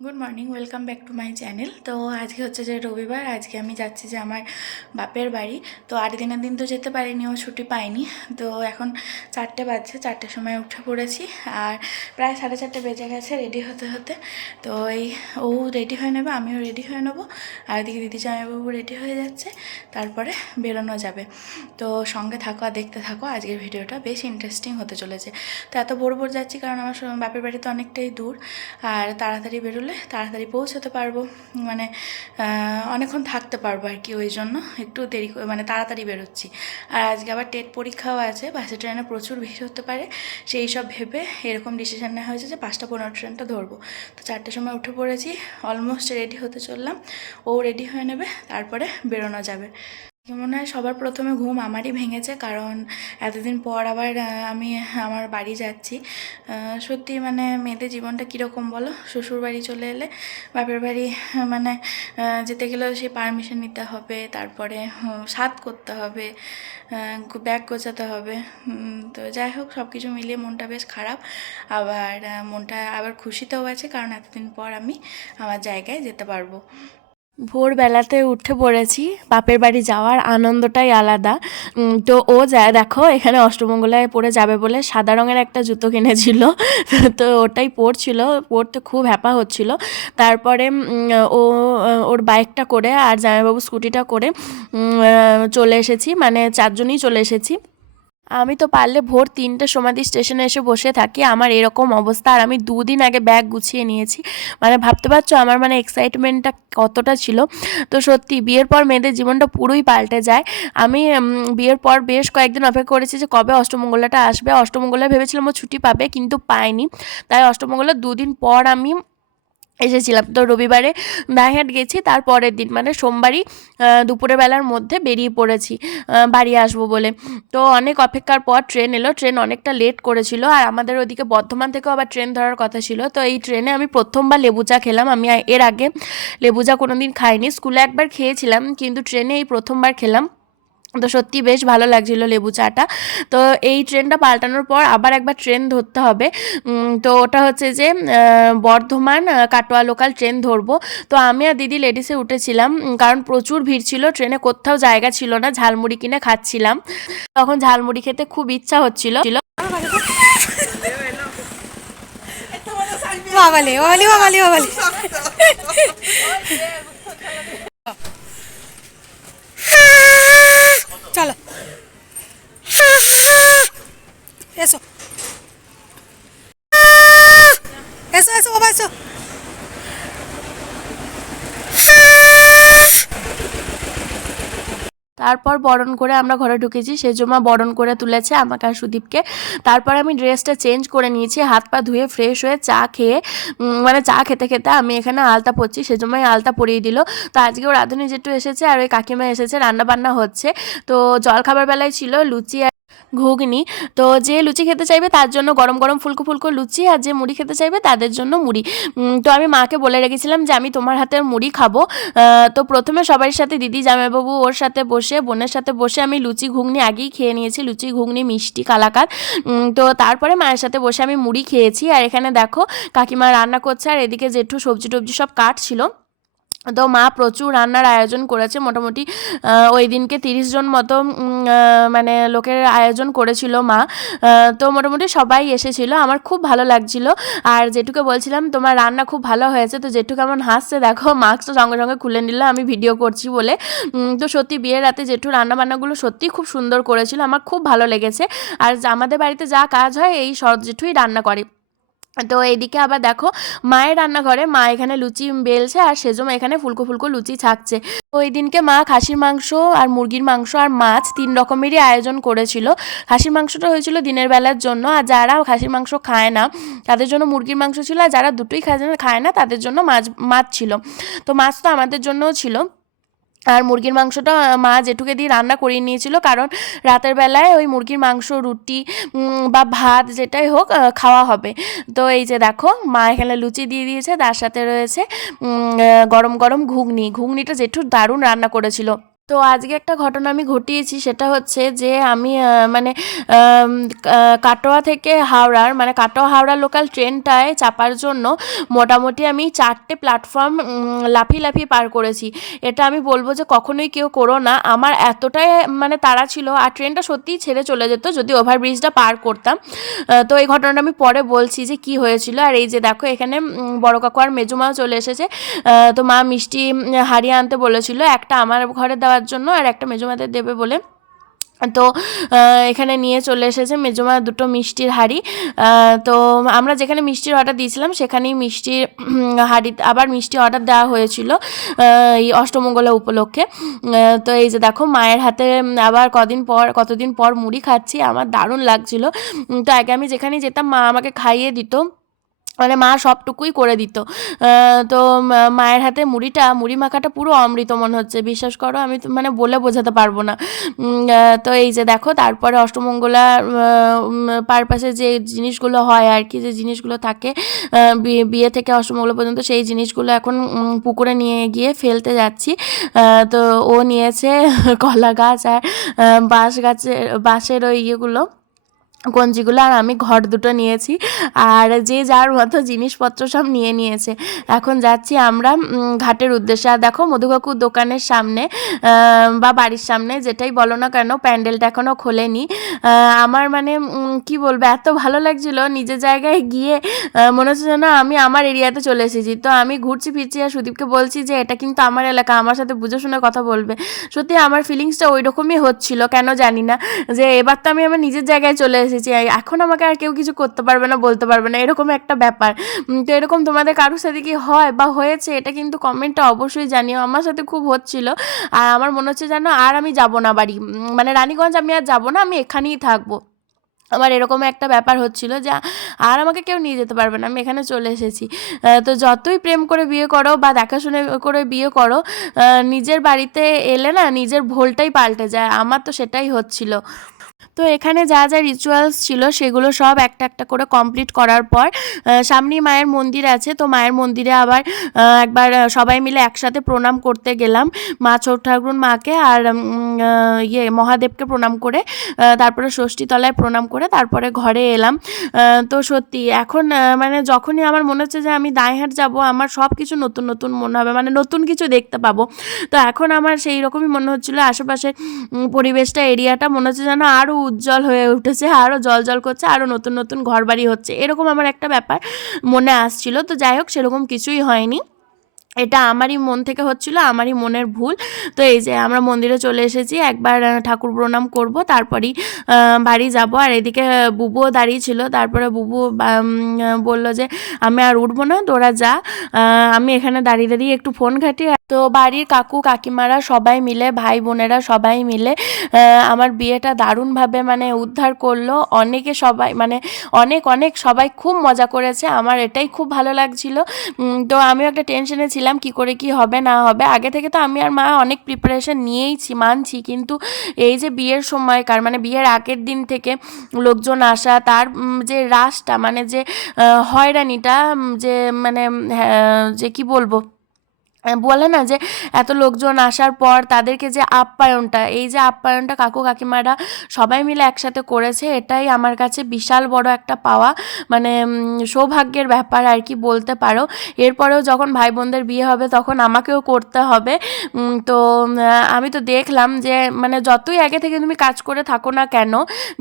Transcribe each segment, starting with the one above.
Good morning, welcome back to my channel. তো আজকে হচ্ছে যে রবিবার, আজকে আমি যাচ্ছি যে আমার বাপের বাড়ি। তো 8 দিনের দিন তো যেতে পারিনি, ও ছুটি পাইনি। তো এখন 4টে বাজছে, 4টের সময় উঠে পড়েছি আর প্রায় 4:30 বেজে গেছে রেডি হতে হতে। তো ও রেডি হয়ে নেবে, আমিও রেডি হয়ে নেবো, আর এদিকে দিদি জামাইবাবু রেডি হয়ে যাচ্ছে, তারপরে বেরোনো যাবে। তো সঙ্গে থাকো আর দেখতে থাকো, আজকের ভিডিওটা বেশ ইন্টারেস্টিং হতে চলেছে। তো এত ভোর ভোর যাচ্ছি কারণ আমার বাপের বাড়ি তো অনেকটাই দূর, আর তাড়াতাড়ি বেরোলে তাড়াতাড়ি পৌঁছতে পারবো, মানে অনেকক্ষণ থাকতে পারবো আর কি। ওই জন্য একটু দেরি করে মানে তাড়াতাড়ি বেরোচ্ছি। আর আজকে আবার টেট পরীক্ষাও আছে, বাসে ট্রেনে প্রচুর ভিড় হতে পারে, সেই সব ভেবে এরকম ডিসিশন নেওয়া হয়েছে যে 5টা 15 ট্রেনটা ধরবো। তো 4টের সময় উঠে পড়েছি, অলমোস্ট রেডি হতে চললাম, ও রেডি হয়ে নেবে, তারপরে বেরোনো যাবে। মনে হয় সবার প্রথমে ঘুম আমারই ভেঙেছে, কারণ এতদিন পর আবার আমি আমার বাড়ি যাচ্ছি। সত্যি মানে মেয়েদের জীবনটা কীরকম বলো, শ্বশুর বাড়ি চলে এলে বাপের বাড়ি মানে যেতে গেলেও সেই পারমিশন নিতে হবে, তারপরে সাধ করতে হবে, ব্যাগ গোছাতে হবে। তো যাই হোক, সব কিছু মিলিয়ে মনটা বেশ খারাপ, আবার মনটা আবার খুশিতেও আছে, কারণ এতদিন পর আমি আমার জায়গায় যেতে পারবো। ভোরবেলাতে উঠে পড়েছি, বাপের বাড়ি যাওয়ার আনন্দটাই আলাদা। তো ও যায়, দেখো এখানে অষ্টমঙ্গলায় পরে যাবে বলে সাদা রঙের একটা জুতো কিনেছিল, তো ওটাই পরছিল, পরতে খুব হ্যাপা হচ্ছিল। তারপরে ও ওর বাইকটা করে আর জামাইবাবু স্কুটিটা করে চলে এসেছি, মানে চারজনই চলে এসেছি। আমি তো পারলে ভোর 3টে সমাধি স্টেশনে এসে বসে থাকি, আমার এরকম অবস্থা। আর আমি 2 দিন আগে ব্যাগ গুছিয়ে নিয়েছি, মানে ভাবতে পারছো আমার মানে এক্সাইটমেন্টটা কতটা ছিল। তো সত্যি বিয়ের পর মেয়েদের জীবনটা পুরোই পাল্টে যায়। আমি বিয়ের পর বেশ কয়েকদিন অপেক্ষা করেছি যে কবে অষ্টমঙ্গলাটা আসবে। অষ্টমঙ্গলায় ভেবেছিলাম ও ছুটি পাবে, কিন্তু পাইনি। তাই অষ্টমঙ্গলার 2 দিন পর আমি এসেছিলাম। তো রবিবারে দাইহাট গেছি, তার পরের দিন মানে সোমবারই দুপুরের বেলার মধ্যে বেরিয়ে পড়েছি বাড়ি আসবো বলে। তো অনেক অপেক্ষার পর ট্রেন এলো, ট্রেন অনেকটা লেট করেছিল, আর আমাদের ওদিকে বর্ধমান থেকেও আবার ট্রেন ধরার কথা ছিল। তো এই ট্রেনে আমি প্রথমবার লেবু চা খেলাম, আমি এর আগে লেবু চা কোনো দিন খাইনি, স্কুলে একবার খেয়েছিলাম, কিন্তু ট্রেনে এই প্রথমবার খেলাম। তো সত্যি বেশ ভালো লাগছিল লেবু চাটা। তো এই ট্রেনটা পাল্টানোর পর আবার একবার ট্রেন ধরতে হবে। তো ওটা হচ্ছে যে বর্ধমান কাটোয়া লোকাল ট্রেন ধরবো। তো আমি আর দিদি লেডিসে উঠেছিলাম, কারণ প্রচুর ভিড় ছিল, ট্রেনে কোথাও জায়গা ছিল না, ঝালমুড়ি কিনে খাচ্ছিলাম। তখন ঝালমুড়ি খেতে খুব ইচ্ছা হচ্ছিল। বাবালে বাবালে বাবালে বাবালে চলো এসো এসো এসো বাবা এসো। তারপর বরণ করে আমরা ঘরে ঢুকেছি, সেজমা বরণ করে তুলেছে আমাকে আর সুদীপকে। তারপর আমি ড্রেসটা চেঞ্জ করে নিয়েছি, হাত পা ধুয়ে ফ্রেশ হয়ে চা খেয়ে মানে চা খেতে খেতে আমি এখানে আলতা পরছি, সেজমাই আলতা পরিয়ে দিল। তো আজকেও রাঁধুনি যেটু এসেছে আর ওই কাকিমা এসেছে, রান্না বান্না হচ্ছে। তো জলখাবার বেলায় ছিল লুচি আর ঘুগনি। তো যে লুচি খেতে চাইবে তার জন্য গরম গরম ফুলকো ফুলকো লুচি, আর যে মুড়ি খেতে চাইবে তাদের জন্য মুড়ি। তো আমি মাকে বলে রেখেছিলাম যে আমি তোমার হাতের মুড়ি খাবো। তো প্রথমে সবার সাথে দিদি জামাইবাবু ওর সাথে বসে, বোনের সাথে বসে আমি লুচি ঘুগনি আগেই খেয়ে নিয়েছি, লুচি ঘুগনি মিষ্টি কালাকার। তো তারপরে মায়ের সাথে বসে আমি মুড়ি খেয়েছি। আর এখানে দেখো কাকিমা রান্না করছে, আর এদিকে জেঠু সবজি টবজি সব কাটছিল। তো মা প্রচুর রান্নার আয়োজন করেছে, মোটামুটি ওই দিনকে 30 জন মতো মানে লোকের আয়োজন করেছিল মা। তো মোটামুটি সবাই এসেছিল, আমার খুব ভালো লাগছিল। আর জেঠুকে বলছিলাম তোমার রান্না খুব ভালো হয়েছে, তো জেঠু কেমন হাসছে দেখো, মাস্কটা সঙ্গে সঙ্গে খুলে নিল আমি ভিডিও করছি বলে। তো সত্যি বিয়ের রাতে জেঠু রান্না বান্নাগুলো সত্যি খুব সুন্দর করেছিল, আমার খুব ভালো লেগেছে। আর আমাদের বাড়িতে যা কাজ হয় এই শরৎ জেঠুই রান্না করে। তো এইদিকে আবার দেখো মায়ের রান্নাঘরে মা এখানে লুচি বেলছে, আর সেজন্য এখানে ফুলকো ফুলকো লুচি ছাকছে। ওই দিনকে মা খাসির মাংস আর মুরগির মাংস আর মাছ 3 রকমেরই আয়োজন করেছিল। খাসির মাংসটা হয়েছিল দিনের বেলার জন্য, আর যারা খাসির মাংস খায় না তাদের জন্য মুরগির মাংস ছিল, আর যারা দুটোই খায় না তাদের জন্য মাছ মাছ ছিল। তো মাছ তো আমাদের জন্যও ছিল। আর মুরগির মাংসটা মা জেঠুকে দিয়ে রান্না করিয়ে নিয়েছিল, কারণ রাতের বেলায় ওই মুরগির মাংস রুটি বা ভাত যেটাই হোক খাওয়া হবে। তো এই যে দেখো মা এখানে লুচি দিয়ে দিয়েছে, তার সাথে রয়েছে গরম গরম ঘুগনি, ঘুগনিটা জেঠু দারুণ রান্না করেছিল। তো আজকে একটা ঘটনা আমি ঘটিয়েছি, সেটা হচ্ছে যে আমি মানে আম, কাটোয়া থেকে হাওড়ার মানে কাটোয়া হাওড়া লোকাল ট্রেনটায় চাপার জন্য মোটামুটি আমি 4টে প্ল্যাটফর্ম লাফিয়ে লাফিয়ে পার করেছি। এটা আমি বলবো যে কখনোই কেউ করো না। আমার এতটাই মানে তাড়া ছিল, আর ট্রেনটা সত্যিই ছেড়ে চলে যেত যদি ওভারব্রিজটা পার করতাম। তো এই ঘটনাটা আমি পরে বলছি যে কি হয়েছিল। আর এই যে দেখো এখানে বড় কাকু আর মেজুমাও চলে এসেছে। তো মা মিষ্টি হারিয়ে আনতে বলেছিল, একটা আমার ঘরে দেওয়ার জন্য আর একটা মেজুমাদের দেবে বলে। তো এখানে নিয়ে চলে এসেছে মেজমা দুটো মিষ্টির হাঁড়ি। তো আমরা যেখানে মিষ্টির অর্ডার দিয়েছিলাম সেখানেই মিষ্টির হাঁড়ি আবার মিষ্টি অর্ডার দেওয়া হয়েছিল এই অষ্টমঙ্গলা উপলক্ষে। তো এই যে দেখো মায়ের হাতে আবার কতদিন পর মুড়ি খাচ্ছি, আমার দারুণ লাগছিল। তো আগে আমি যেখানেই যেতাম মা আমাকে খাইয়ে দিত, মানে মা সবটুকুই করে দিত। তো মায়ের হাতে মুড়ি মাখাটা পুরো অমৃত মনে হচ্ছে, বিশ্বাস করো, আমি তো মানে বলে বোঝাতে পারবো না। তো এই যে দেখো তারপরে অষ্টমঙ্গলা পারপাসে যে জিনিসগুলো হয় আর কি, যে জিনিসগুলো থাকে বিয়ে থেকে অষ্টমঙ্গলা পর্যন্ত, সেই জিনিসগুলো এখন পুকুরে নিয়ে গিয়ে ফেলতে যাচ্ছি। তো ও নিয়েছে কলা গাছ আর বাঁশের ওই ইয়েগুলো, কঞ্চিগুলো, আর আমি ঘর দুটো নিয়েছি। আর যে যার মতো জিনিসপত্র সব নিয়ে নিয়েছে। এখন যাচ্ছি আমরা ঘাটের উদ্দেশ্যে। আর দেখো মধুকাকুর দোকানের সামনে বা বাড়ির সামনে যেটাই বলো না কেন, প্যান্ডেলটা এখনও খোলেনি। আমার মানে কি বলবো, এত ভালো লাগছিল নিজের জায়গায় গিয়ে, মনে হচ্ছে যেন আমি আমার এরিয়াতে চলে এসেছি। তো আমি ঘুরছি ফিরছি আর সুদীপকে বলছি যে এটা কিন্তু আমার এলাকা, আমার সাথে বুঝে শুনে কথা বলবে। সত্যি আমার ফিলিংসটা ওই রকমই হচ্ছিল, কেন জানি না, যে এবার তো আমি আমার নিজের জায়গায় চলে এসেছি, এখন আমাকে আর কেউ কিছু করতে পারবে না, বলতে পারবে না, এরকম একটা ব্যাপার। তো এরকম তোমাদের কারোর সাথে কি হয় বা হয়েছে, এটা কিন্তু কমেন্টে অবশ্যই জানিও। আমার সাথে খুব হচ্ছিল, আর আমার মনে হচ্ছে যেন আর আমি যাব না বাড়ি, মানে রানীগঞ্জ আমি আর যাব না, আমি এখানেই থাকবো। আমার এরকম একটা ব্যাপার হচ্ছিল যে আর আমাকে কেউ নিয়ে যেতে পারবে না, আমি এখানে চলে এসেছি। তো যতই প্রেম করে বিয়ে করো বা দেখাশুনে করে বিয়ে করো, নিজের বাড়িতে এলে না নিজের ভোলটাই পাল্টে যায়। আমার তো সেটাই হচ্ছিল। তো এখানে যা যা রিচুয়ালস ছিল সেগুলো সব একটা একটা করে কমপ্লিট করার পর সামনেই মায়ের মন্দির আছে, তো মায়ের মন্দিরে আবার একবার সবাই মিলে একসাথে প্রণাম করতে গেলাম। মা ছোট ঠাকুর মাকে আর মহাদেবকে প্রণাম করে তারপরে ষষ্ঠীতলায় প্রণাম করে তারপরে ঘরে এলাম। তো সত্যি এখন মানে যখনই আমার মনে হচ্ছে যে আমি দাঁইহাট যাব, আমার সব কিছু নতুন নতুন মনে হবে, মানে নতুন কিছু দেখতে পাবো। তো এখন আমার সেই রকমই মনে হচ্ছিলো, আশেপাশের পরিবেশটা এরিয়াটা মনে হচ্ছে যেন আরও উজ্জ্বল হয়ে উঠেছে, আরও জল করছে, আরও নতুন নতুন ঘরবাড়ি হচ্ছে, এরকম আমার একটা ব্যাপার মনে আসছিল। তো যাই হোক, সেরকম কিছুই হয়নি, এটা আমারই মন থেকে হচ্ছিল, আমারই মনের ভুল। তো এই যে আমরা মন্দিরে চলে এসেছি, একবার ঠাকুর প্রণাম করব, তারপরই বাড়ি যাব। আর এদিকে বুবুও দাঁড়িয়ে ছিল, তারপরে বুবু বলল যে আমি আর উঠবো না, তোরা যা, আমি এখানে দাঁড়িয়ে দাঁড়িয়ে একটু ফোন ঘাঁটি। তো বাড়ির কাকু কাকিমারা সবাই মিলে, ভাই বোনেরা সবাই মিলে আমার বিয়েটা দারুণভাবে মানে উদ্ধার করলো। সবাই মানে অনেক সবাই খুব মজা করেছে, আমার এটাই খুব ভালো লাগছিল। তো আমিও একটা টেনশনে ছিলাম কি করে কি হবে না হবে। আগে থেকে তো আমি আর মা অনেক প্রিপারেশন নিয়েইছি, মানছি, কিন্তু এই যে বিয়ের সময়কার মানে বিয়ের আগের দিন থেকে লোকজন আসা, তার যে রাশটা মানে যে হয়রানিটা, যে মানে যে কি বলবো, বলে না যে এত লোকজন আসার পর তাদেরকে যে আপ্যায়নটা, এই যে আপ্যায়নটা কাকু কাকিমারা সবাই মিলে একসাথে করেছে, এটাই আমার কাছে বিশাল বড় একটা পাওয়া, মানে সৌভাগ্যের ব্যাপার আর কি বলতে পারো। এরপরেও যখন ভাই বোনদের বিয়ে হবে তখন আমাকেও করতে হবে। তো আমি তো দেখলাম যে মানে যতই আগে থেকে তুমি কাজ করে থাকো না কেন,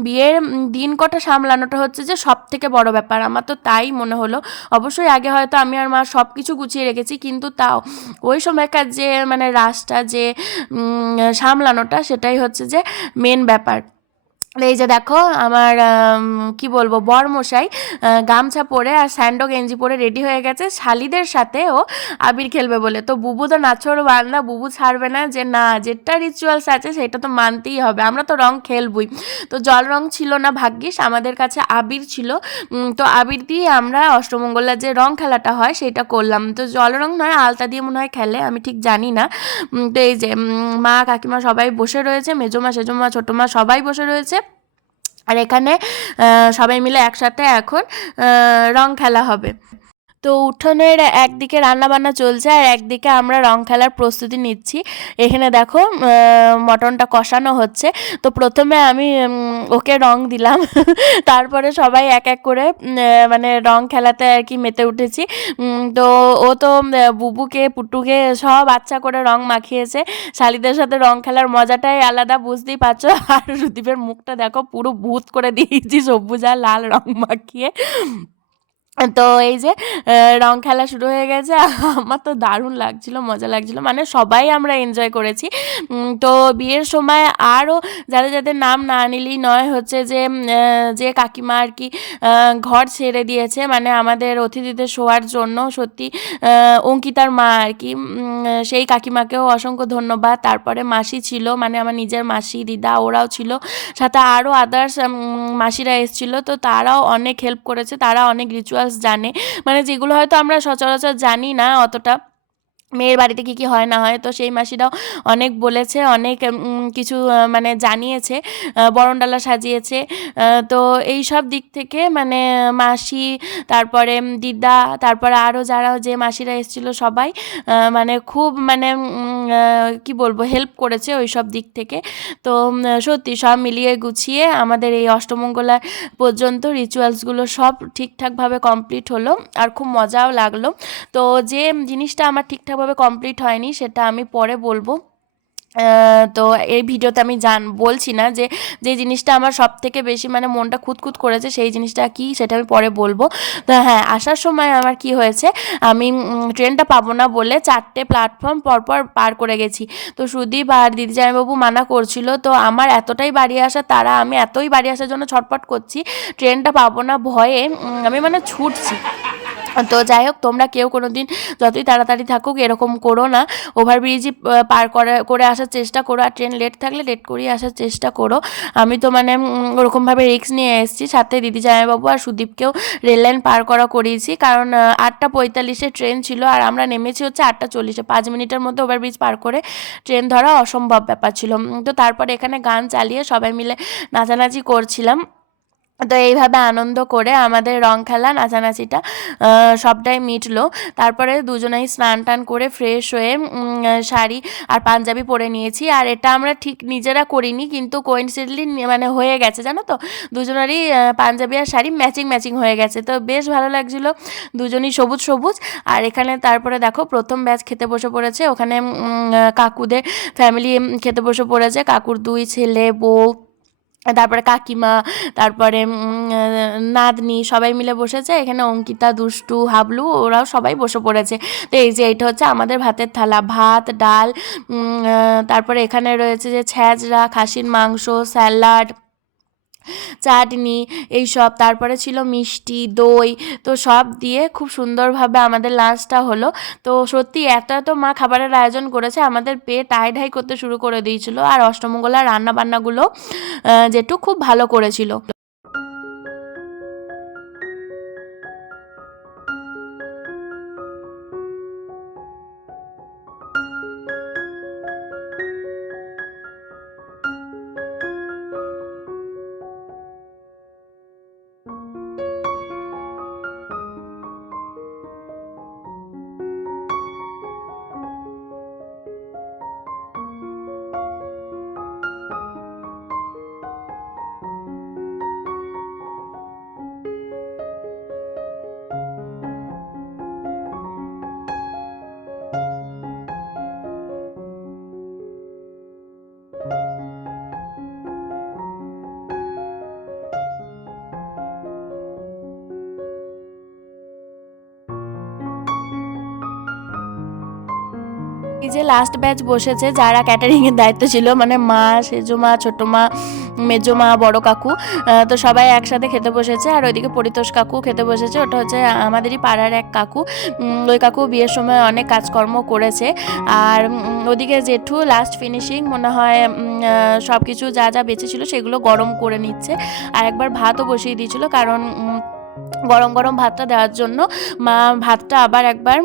বিয়ের দিন কটা সামলানোটা হচ্ছে যে সব থেকে বড় ব্যাপার, আমার তো তাই মনে হলো। অবশ্যই আগে হয়তো আমি আর মা সব কিছু গুছিয়ে রেখেছি, কিন্তু তাও ওই সময়কার যে মানে রাশটা যে সামলানোটা, সেটাই হচ্ছে যে মেন ব্যাপার। এই যে দেখো আমার কি বলবো, বরমশাই গামছা পরে আর স্যান্ডো গেঞ্জি পরে রেডি হয়ে গেছে শালিদের সাথে ও আবির খেলবে বলে। তো বুবু তো নাছোড় বান্দা, বুবু ছাড়বে না, যে না যেটা রিচুয়ালস আছে সেটা তো মানতেই হবে, আমরা তো রং খেলবই। তো জল রং ছিল না ভাগ্যিস, আমাদের কাছে আবির ছিল। তো আবির দিয়ে আমরা অষ্টমঙ্গলার যে রং খেলাটা হয় সেটা করলাম। তো জল রং নয়, আলতা দিয়ে মনে হয় খেলে, আমি ঠিক জানি না। তো এই যে মা কাকিমা সবাই বসে রয়েছে, মেজমা সেজমা ছোটো মা সবাই বসে রয়েছে, আর এখানে সবাই মিলে একসাথে এখন রং খেলা হবে। তো উঠোনের একদিকে রান্নাবান্না চলছে আর একদিকে আমরা রং খেলার প্রস্তুতি নিচ্ছি। এখানে দেখো মটনটা কষানো হচ্ছে। তো প্রথমে আমি ওকে রং দিলাম তারপরে সবাই এক এক করে মানে রং খেলাতে আর কি মেতে উঠেছি। তো ও তো বুবুকে পুটুকে সব আচ্ছা করে রং মাখিয়েছে। শালিদের সাথে রং খেলার মজাটাই আলাদা, বুঝতেই পারছো। আর সুদীপের মুখটা দেখো, পুরো ভূত করে দিয়েছি সবুজ আর লাল রং মাখিয়ে। তো এই যে রং খেলা শুরু হয়ে গেছে। আমার তো দারুণ লাগছিল, মজা লাগছিল, মানে সবাই আমরা এনজয় করেছি। তো বিয়ের সময় আরও যাদের যাদের নাম না নিলেই নয়, হচ্ছে যে যে কাকিমা আর কি ঘর ছেড়ে দিয়েছে মানে আমাদের অতিথিদের শোয়ার জন্য, সত্যি অঙ্কিতার মা আর কি, সেই কাকিমাকেও অসংখ্য ধন্যবাদ। তারপরে মাসি ছিল, মানে আমার নিজের মাসি দিদা, ওরাও ছিল, সাথে আরও আদার্স মাসিরা এসেছিলো। তো তারাও অনেক হেল্প করেছে, তারা অনেক রিচুয়ালস জানে, মানে যেগুলো হয়তো আমরা সচরাচর জানি না অতটা, মেয়ের বাড়িতে কী কী হয় না হয়। তো সেই মাসিরাও অনেক বলেছে, অনেক কিছু মানে জানিয়েছে, বরণডালা সাজিয়েছে। তো এই সব দিক থেকে মানে মাসি, তারপরে দিদা, তারপরে আরও যারা যে মাসিরা এসেছিলো সবাই মানে খুব মানে কি বলবো, হেল্প করেছে ওই সব দিক থেকে। তো সত্যি সব মিলিয়ে গুছিয়ে আমাদের এই অষ্টমঙ্গলা পর্যন্ত রিচুয়ালসগুলো সব ঠিকঠাকভাবে কমপ্লিট হলো আর খুব মজাও লাগলো। তো যে জিনিসটা আমার ঠিকঠাকভাবে কমপ্লিট হয়নি সেটা আমি পরে বলবো। তো এই ভিডিওতে আমি বলছি না যে যে জিনিসটা আমার সব থেকে বেশি মানে মনটা খুঁতখুত করেছে সেই জিনিসটা কি, সেটা আমি পরে বলবো। তো হ্যাঁ, আসার সময় আমার কি হয়েছে, আমি ট্রেনটা পাবো না বলে 4টে প্ল্যাটফর্ম পরপর পার করে গেছি। তো সুদীপ আর দিদি জামাইবাবু মানা করছিল, তো আমার এতটাই বাড়ি আসা তারা, আমি এতই বাড়ি আসার জন্য ছটফট করছি, ট্রেনটা পাবো না ভয়ে আমি মানে ছুটছি। তো যাই হোক, তোমরা কেউ কোনো দিন যতই তাড়াতাড়ি থাকুক এরকম করো না, ওভারব্রিজই পার করে আসার চেষ্টা করো, আর ট্রেন লেট থাকলে লেট করিয়ে আসার চেষ্টা করো। আমি তো মানে ওরকমভাবে রিস্ক নিয়ে এসেছি, সাথে দিদি জামাইবাবু আর সুদীপকেও রেল লাইন পার করিয়েছি, কারণ 8:45 ট্রেন ছিল আর আমরা নেমেছি হচ্ছে 8:40। 5 মিনিটের মধ্যে ওভারব্রিজ পার করে ট্রেন ধরা অসম্ভব ব্যাপার ছিল। তো তারপরে এখানে গান চালিয়ে সবাই মিলে নাচানাচি করছিলাম। তো এইভাবে আনন্দ করে আমাদের রং খেলা নাচানাচিটা সবটাই মিটলো। তারপরে দুজনেই স্নান টান করে ফ্রেশ হয়ে শাড়ি আর পাঞ্জাবি পরে নিয়েছি। আর এটা আমরা ঠিক নিজেরা করিনি, কিন্তু কোইন্সিডেন্টলি মানে হয়ে গেছে, জানো তো, দুজনেরই পাঞ্জাবি আর শাড়ি ম্যাচিং হয়ে গেছে। তো বেশ ভালো লাগছিলো, দুজনই সবুজ সবুজ। আর এখানে তারপরে দেখো প্রথম ব্যাচ খেতে বসে পড়েছে, ওখানে কাকুদের ফ্যামিলি খেতে বসে পড়েছে, কাকুর 2 ছেলে, বউ, তারপরে কাকিমা, তারপরে নাতনি, সবাই মিলে বসেছে। এখানে অঙ্কিতা, দুষ্টু, হাবলু, ওরাও সবাই বসে পড়েছে। তো এই যে এইটা হচ্ছে আমাদের ভাতের থালা, ভাত, ডাল, তারপরে এখানে রয়েছে যে ছ্যাঁচড়া, খাসির মাংস, স্যালাড, চাটনি, এইসব, তারপরে ছিল মিষ্টি, দই। তো সব দিয়ে খুব সুন্দরভাবে আমাদের লাঞ্চটা হলো। তো সত্যি এত মা খাবারের আয়োজন করেছে, আমাদের পেট হাই করতে শুরু করে দিয়েছিল। আর অষ্টমঙ্গলার রান্নাবান্নাগুলো যেটু খুব ভালো করেছিল। এই যে লাস্ট ব্যাচ বসেছে, যারা ক্যাটারিংয়ের দায়িত্ব ছিল, মানে মা, সেজো মা, ছোটো মা, মেজো মা, বড় কাকু, তো সবাই একসাথে খেতে বসেছে। আর ওইদিকে পরিতোষ কাকু খেতে বসেছে, ওটা হচ্ছে আমাদেরই পাড়ার এক কাকু। ওই কাকু বিয়ের সময় অনেক কাজকর্ম করেছে। আর ওদিকে জেঠু লাস্ট ফিনিশিং মনে হয় সব কিছু যা যা বেঁচে ছিল সেগুলো গরম করে নিচ্ছে। আর একবার ভাতও বসিয়ে দিয়েছিল, কারণ গরম গরম ভাতটা দেওয়ার জন্য মা ভাতটা আবার একবার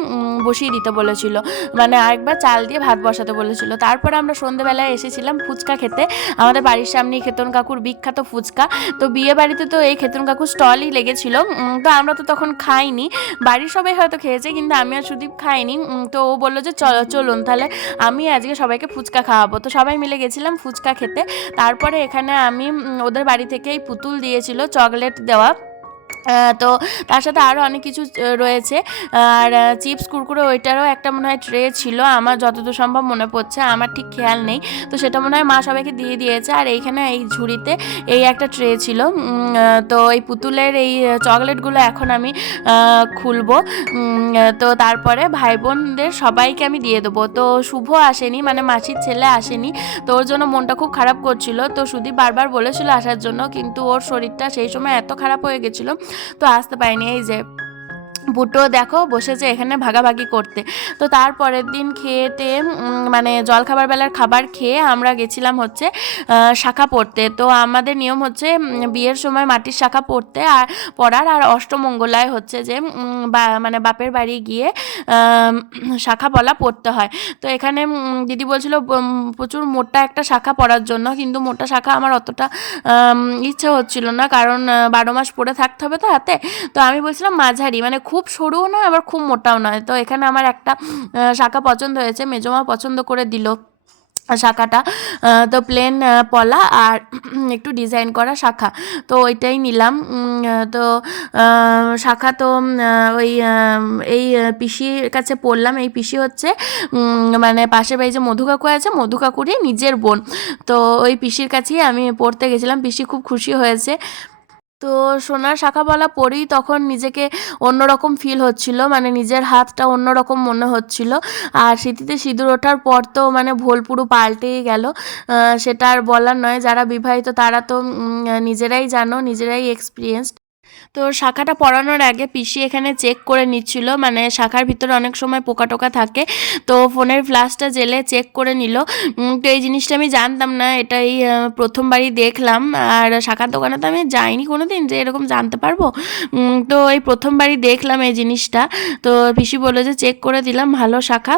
বসিয়ে দিতে বলেছিল, মানে আরেকবার চাল দিয়ে ভাত বসাতে বলেছিল। তারপরে আমরা সন্ধ্যেবেলায় এসেছিলাম ফুচকা খেতে, আমাদের বাড়ির সামনেই খেতন কাকুর বিখ্যাত ফুচকা। তো বিয়ে বাড়িতে তো এই খেতন কাকুর স্টলই লেগেছিল, তো আমরা তো তখন খাইনি, বাড়ির সবাই হয়তো খেয়েছে কিন্তু আমি আর সুদীপ খাইনি। তো ও বললো যে চলুন তাহলে আমি আজকে সবাইকে ফুচকা খাওয়াবো। তো সবাই মিলে গেছিলাম ফুচকা খেতে। তারপরে এখানে আমি ওদের বাড়ি থেকেই পুতুল দিয়েছিল চকলেট দেওয়া, তো তার সাথে আরও অনেক কিছু রয়েছে, আর চিপস কুরকুরে ওইটারও একটা মনে হয় ট্রে ছিল, আমার যতদূর সম্ভব মনে পড়ছে, আমার ঠিক খেয়াল নেই। তো সেটা মনে হয় মা সবাইকে দিয়ে দিয়েছে। আর এইখানে এই ঝুড়িতে এই একটা ট্রে ছিল। তো এই পুতুলের এই চকলেটগুলো এখন আমি খুলবো। তো তারপরে ভাই বোনদের সবাইকে আমি দিয়ে দেবো। তো শুভ আসেনি, মানে মাসির ছেলে আসেনি, তো ওর জন্য মনটা খুব খারাপ করছিল। তো সুদীপ বারবার বলেছিল আসার জন্য, কিন্তু ওর শরীরটা সেই সময় এত খারাপ হয়ে গেছিলো তো আসতে পারিনি। এই যে বুটো দেখো বসেছে এখানে ভাগাভাগি করতে। তো তারপরের দিন খেয়েতে মানে জলখাবার বেলার খাবার খেয়ে আমরা গেছিলাম হচ্ছে শাখা পড়তে। তো আমাদের নিয়ম হচ্ছে বিয়ের সময় মাটির শাখা পড়তে আর পড়ার, আর অষ্টমঙ্গলায় হচ্ছে যে মানে বাপের বাড়ি গিয়ে শাখা পলা পড়তে হয়। তো এখানে দিদি বলছিল প্রচুর মোটা একটা শাখা পড়ার জন্য, কিন্তু মোটা শাখা আমার অতটা ইচ্ছে হচ্ছিল না, কারণ 12 মাস পরে থাকতে হবে তো হাতে। তো আমি বলছিলাম মাঝারি, মানে খুব সরুও নয় আবার খুব মোটাও নয়। তো এখানে আমার একটা শাখা পছন্দ হয়েছে, মেজমা পছন্দ করে দিল শাখাটা। তো প্লেন পলা আর একটু ডিজাইন করা শাখা, তো ওইটাই নিলাম। তো শাখা তো ওই এই পিসির কাছে পড়লাম। এই পিসি হচ্ছে মানে পাশের বাড়ি যে মধু কাকু আছে, মধু কাকুরই নিজের বোন। তো ওই পিসির কাছেই আমি পড়তে গেছিলাম, পিসি খুব খুশি হয়েছে। তো সোনার শাখা পলা পরেই তখন নিজেকে অন্যরকম ফিল হচ্ছিল, মানে নিজের হাতটা অন্যরকম মনে হচ্ছিল। আর স্মৃতিতে সিঁদুর ওঠার পর তো মানে ভোল পুরো পাল্টেই গেল, সেটা আর বলার নয়। যারা বিবাহিত তারা তো নিজেরাই জানো, নিজেরাই এক্সপিরিয়েন্সড। তো শাখাটা পরানোর আগে পিসি এখানে চেক করে নিচ্ছিল, মানে শাখার ভিতরে অনেক সময় পোকা টোকা থাকে, তো ফোনের ফ্ল্যাশটা জেলে চেক করে নিল। তো এই জিনিসটা আমি জানতাম না, এটাই প্রথমবারই দেখলাম। আর শাখার দোকানে তো আমি যাইনি কোনো দিন যে এরকম জানতে পারবো, তো এই প্রথমবারই দেখলাম এই জিনিসটা। তো পিসি বললো যে চেক করে দিলাম, ভালো শাখা।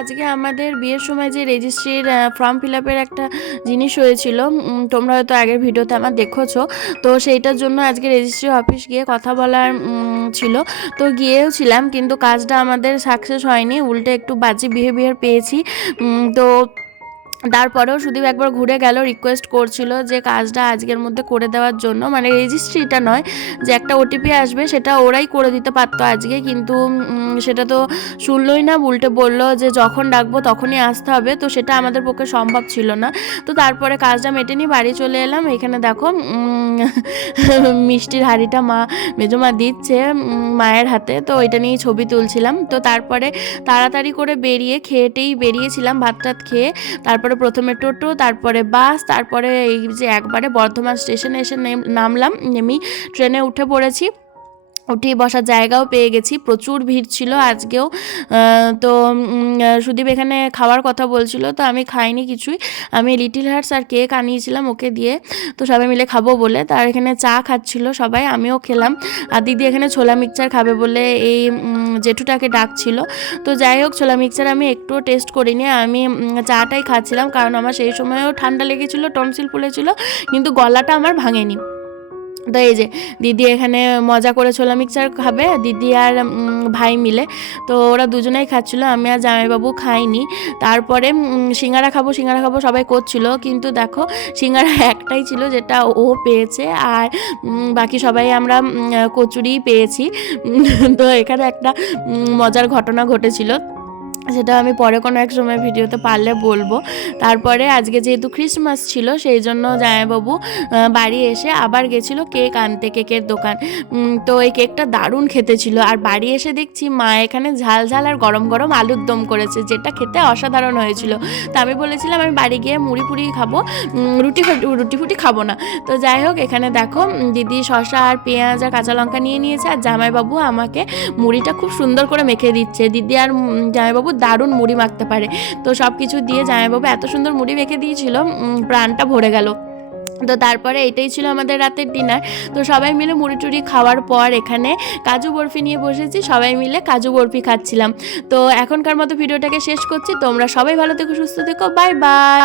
আজকে আমাদের বিয়ের সময় যে রেজিস্ট্রির ফর্ম ফিল আপের একটা জিনিস হয়েছিল, তোমরা হয়তো আগের ভিডিওতে আমার দেখেছো। তো সেইটার জন্য আজকে রেজিস্ট্রি অফিস গিয়ে কথা বলার ছিল, তো গিয়েও ছিলাম, কিন্তু কাজটা আমাদের সাকসেস হয়নি, উল্টে একটু বাজে বিহেভিয়ার পেয়েছি। তো তারপরেও সুদীপ একবার ঘুরে গেল, রিকোয়েস্ট করছিল যে কাজটা আজকের মধ্যে করে দেওয়ার জন্য, মানে রেজিস্ট্রিটা নয়, যে একটা ওটিপি আসবে সেটা ওরাই করে দিতে পারতো আজকে, কিন্তু সেটা তো শুনলই না, উল্টে বললো যে যখন ডাকবো তখনই আসতে হবে। তো সেটা আমাদের পক্ষে সম্ভব ছিল না। তো তারপরে কাজটা মেটেনি, বাড়ি চলে এলাম। এখানে দেখো মিষ্টির হাঁড়িটা মেজমা দিচ্ছে মায়ের হাতে, তো ওইটা নিয়েই ছবি তুলছিলাম। তো তারপরে তাড়াতাড়ি করে খেয়েটেই বেরিয়েছিলাম, ভাত টাত খেয়ে। তারপরে প্রথমে টোটো, তারপরে বাস, তারপরে এই যে একবারে বর্ধমান স্টেশনে এসে নামলাম, নেমেই ট্রেনে উঠে পড়েছি। উঠিয়ে বসার জায়গাও পেয়ে গেছি, প্রচুর ভিড় ছিল আজকেও। তো সুদীপ এখানে খাওয়ার কথা বলছিল, তো আমি খাইনি কিছুই। আমি লিটিল হার্টস আর কেক আনিয়েছিলাম ওকে দিয়ে, তো সবাই মিলে খাবো বলে। তার এখানে চা খাচ্ছিল সবাই, আমিও খেলাম। আর দিদি এখানে ছোলা মিক্সচার খাবে বলে এই জেঠুটাকে ডাকছিল। তো যাই হোক, ছোলা মিক্সচার আমি একটুও টেস্ট করিনি, আমি চাটাই খাচ্ছিলাম, কারণ আমার সেই সময়ও ঠান্ডা লেগেছিলো, টনসিল ফুলেছিল, কিন্তু গলাটা আমার ভাঙেনি। তো এই যে দিদি এখানে মজা করে ছোলা মিক্সচার খাবে, দিদি আর ভাই মিলে। তো ওরা দুজনেই খাচ্ছিলো, আমি আর জামাইবাবু খাইনি। তারপরে সিঙ্গারা খাবো সবাই করছিল, কিন্তু দেখো সিঙ্গারা একটাই ছিল যেটা ও পেয়েছে, আর বাকি সবাই আমরা কচুরিই পেয়েছি। তো এখানে একটা মজার ঘটনা ঘটেছিল, সেটা আমি পরে কোনো এক সময় ভিডিওতে পারলে বলবো। তারপরে আজকে যেহেতু ক্রিসমাস ছিল, সেই জন্য জামাইবাবু বাড়ি এসে আবার গেছিলো কেক আনতে, কেকের দোকান। তো এই কেকটা দারুণ খেতে ছিল। আর বাড়ি এসে দেখছি মা এখানে ঝাল ঝাল আর গরম গরম আলুর দম করেছে, যেটা খেতে অসাধারণ হয়েছিল। তো আমি বলেছিলাম আমি বাড়ি গিয়ে মুড়ি ফুড়ি খাবো, রুটি ফুটি খাবো না। তো যাই হোক, এখানে দেখো দিদি শসা আর পেঁয়াজ আর কাঁচা লঙ্কা নিয়ে নিয়েছে, আর জামাইবাবু আমাকে মুড়িটা খুব সুন্দর করে মেখে দিচ্ছে। দিদি আর জামাইবাবু দারুণ মুড়ি মাখতে পারে। তো সব কিছু দিয়ে জামাইবাবু এত সুন্দর মুড়ি মেখে দিয়েছিল, প্রাণটা ভরে গেল। তো তারপরে এটাই ছিল আমাদের রাতের ডিনার। তো সবাই মিলে মুড়ি টুড়ি খাওয়ার পর এখানে কাজু বরফি নিয়ে বসেছি, সবাই মিলে কাজু বরফি খাচ্ছিলাম। তো এখনকার মতো ভিডিওটাকে শেষ করছি, তোমরা সবাই ভালো থেকো, সুস্থ থেকো, বাই বাই।